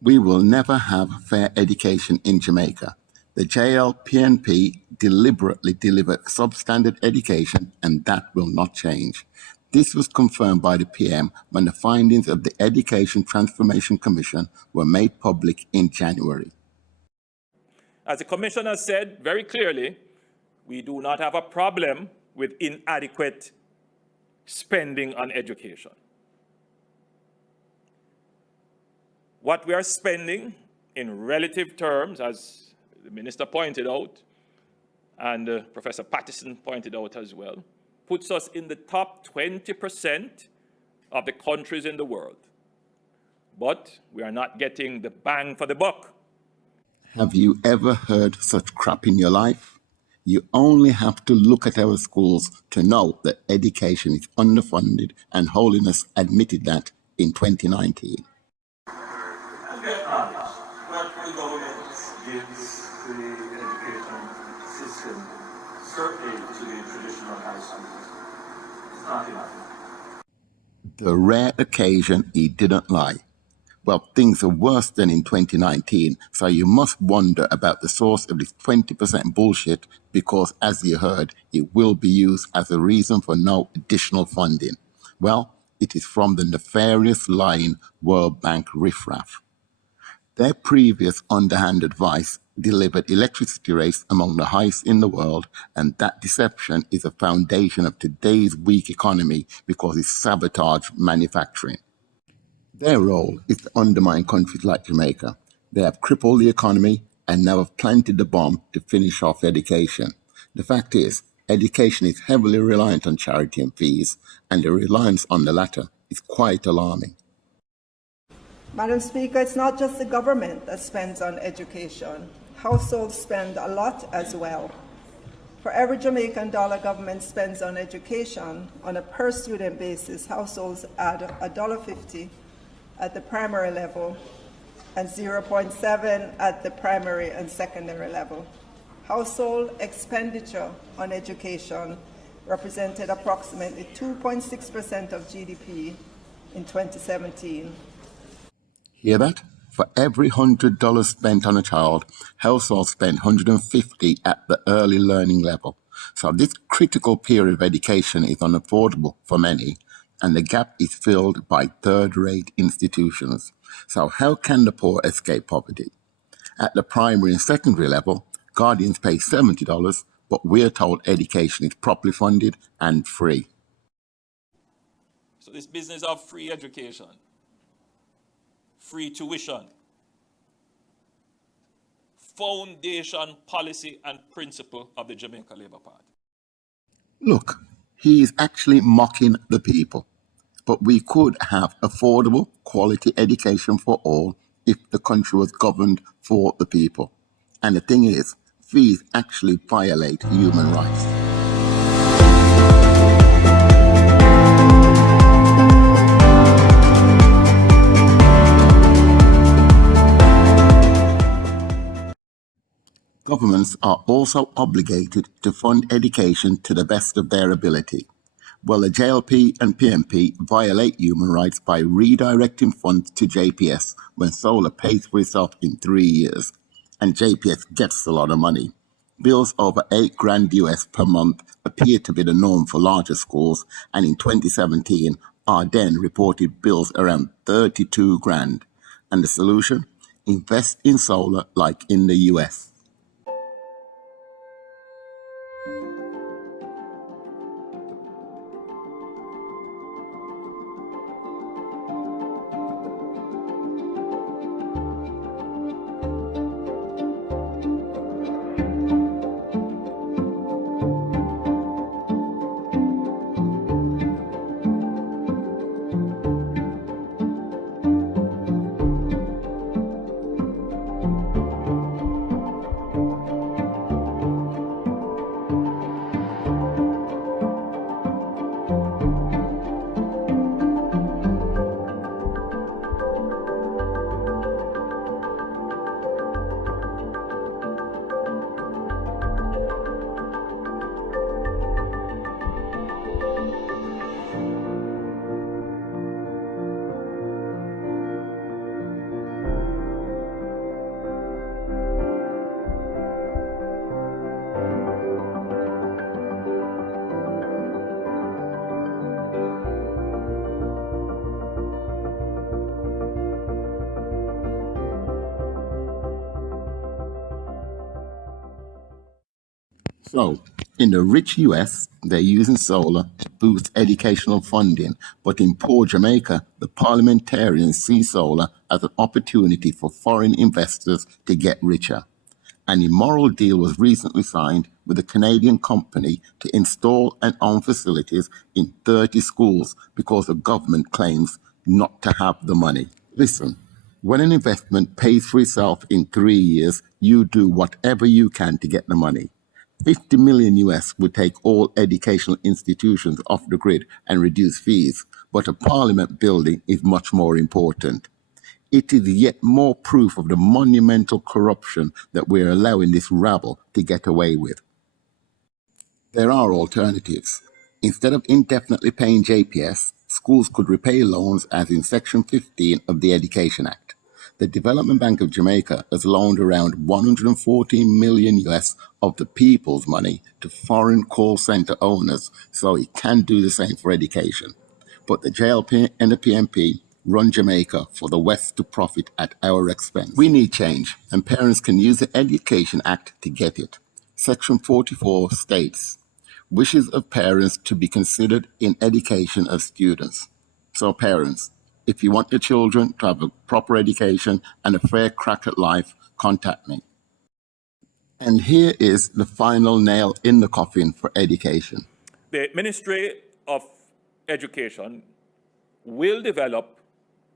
We will never have fair education in Jamaica. The JLPNP deliberately delivered substandard education, and that will not change. This was confirmed by the PM when the findings of the Education Transformation Commission were made public in January. As the Commissioner said very clearly, we do not have a problem with inadequate spending on education. What we are spending in relative terms, as the Minister pointed out, and Professor Patterson pointed out as well, puts us in the top 20% of the countries in the world. But we are not getting the bang for the buck. Have you ever heard such crap in your life? You only have to look at our schools to know that education is underfunded, and Holiness admitted that in 2019. Let's get honest. What the government gives the education system, certainly to the traditional high schools, is not enough. The rare occasion he didn't lie. Well, things are worse than in 2019, so you must wonder about the source of this 20% bullshit because, as you heard, it will be used as a reason for no additional funding. Well, it is from the nefarious lying World Bank riffraff. Their previous underhand advice delivered electricity rates among the highest in the world, and that deception is a foundation of today's weak economy because it sabotaged manufacturing. Their role is to undermine countries like Jamaica. They have crippled the economy and now have planted the bomb to finish off education. The fact is, education is heavily reliant on charity and fees, and the reliance on the latter is quite alarming. Madam Speaker, it's not just the government that spends on education. Households spend a lot as well. For every Jamaican dollar government spends on education, on a per-student basis, households add $1.50 at the primary level and 0.7 at the primary and secondary level. Household expenditure on education represented approximately 2.6% of GDP in 2017. Hear that? For every $100 spent on a child, households spend $150 at the early learning level. So this critical period of education is unaffordable for many, and the gap is filled by third-rate institutions. So how can the poor escape poverty? At the primary and secondary level, guardians pay $70, but we're told education is properly funded and free. So this business of free education, free tuition, foundation policy and principle of the Jamaica Labour Party. Look, he is actually mocking the people. But we could have affordable, quality education for all if the country was governed for the people. And the thing is, fees actually violate human rights. Governments are also obligated to fund education to the best of their ability. Well, the JLP and PNP violate human rights by redirecting funds to JPS when solar pays for itself in 3 years. And JPS gets a lot of money. Bills over $8,000 US per month appear to be the norm for larger schools, and in 2017, Arden reported bills around $32,000. And the solution? Invest in solar like in the US. So, in the rich US, they're using solar to boost educational funding, but in poor Jamaica, the parliamentarians see solar as an opportunity for foreign investors to get richer. An immoral deal was recently signed with a Canadian company to install and own facilities in 30 schools because the government claims not to have the money. Listen, when an investment pays for itself in 3 years, you do whatever you can to get the money. 50 million US would take all educational institutions off the grid and reduce fees, but a parliament building is much more important. It is yet more proof of the monumental corruption that we're allowing this rabble to get away with. There are alternatives. Instead of indefinitely paying JPS, schools could repay loans as in Section 15 of the Education Act. The Development Bank of Jamaica has loaned around 114 million US of the people's money to foreign call center owners, so it can do the same for education. But the JLP and the PMP run Jamaica for the West to profit at our expense. We need change, and parents can use the Education Act to get it. Section 44 states, wishes of parents to be considered in education of students. So parents, if you want your children to have a proper education and a fair crack at life, contact me. And here is the final nail in the coffin for education. The Ministry of Education will develop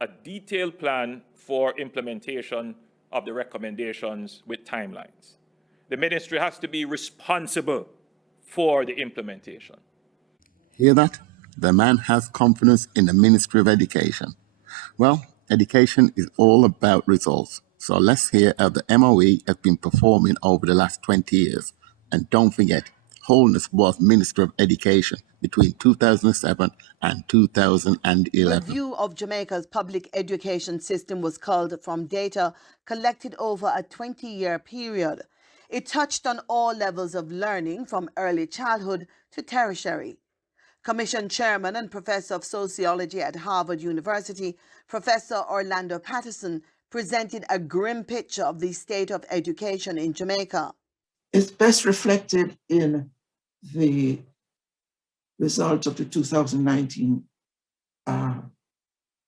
a detailed plan for implementation of the recommendations with timelines. The ministry has to be responsible for the implementation. Hear that? The man has confidence in the Ministry of Education. Well, education is all about results. So let's hear how the MOE has been performing over the last 20 years. And don't forget, Holness was Minister of Education between 2007 and 2011. Review of Jamaica's public education system was culled from data collected over a 20-year period. It touched on all levels of learning from early childhood to tertiary. Commission Chairman and Professor of Sociology at Harvard University, Professor Orlando Patterson, presented a grim picture of the state of education in Jamaica. It's best reflected in the results of the 2019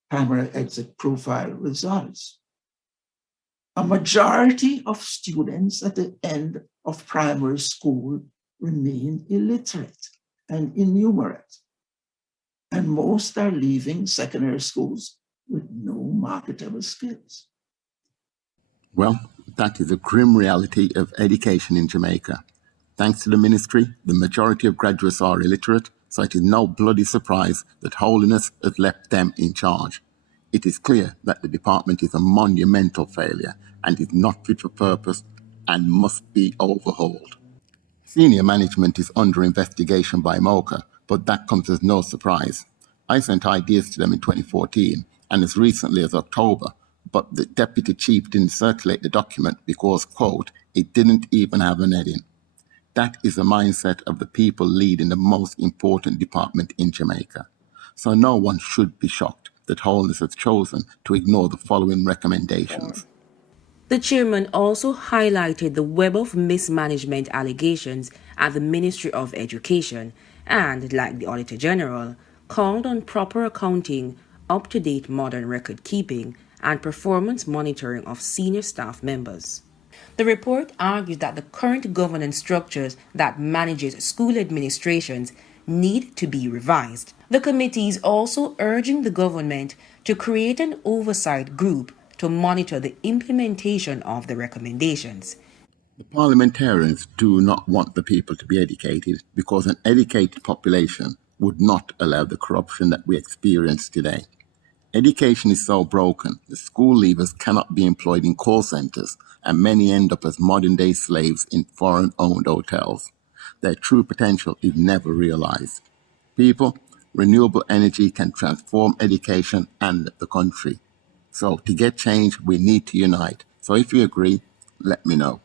primary exit profile results. A majority of students at the end of primary school remain illiterate and innumerate, and most are leaving secondary schools with no marketable skills. Well, that is a grim reality of education in Jamaica. Thanks to the ministry, the majority of graduates are illiterate, so it is no bloody surprise that Holiness has left them in charge. It is clear that the department is a monumental failure and is not fit for purpose and must be overhauled. Senior management is under investigation by MOCA, but that comes as no surprise. I sent ideas to them in 2014 and as recently as October, but the deputy chief didn't circulate the document because, quote, it didn't even have an heading. That is the mindset of the people leading the most important department in Jamaica. So no one should be shocked that Holness has chosen to ignore the following recommendations. The chairman also highlighted the web of mismanagement allegations at the Ministry of Education and, like the Auditor General, called on proper accounting, up-to-date modern record keeping, and performance monitoring of senior staff members. The report argues that the current governance structures that manages school administrations need to be revised. The committee is also urging the government to create an oversight group to monitor the implementation of the recommendations. The parliamentarians do not want the people to be educated because an educated population would not allow the corruption that we experience today. Education is so broken, the school leavers cannot be employed in call centers, and many end up as modern-day slaves in foreign-owned hotels. Their true potential is never realized. People, renewable energy can transform education and the country. So to get change, we need to unite. So if you agree, let me know.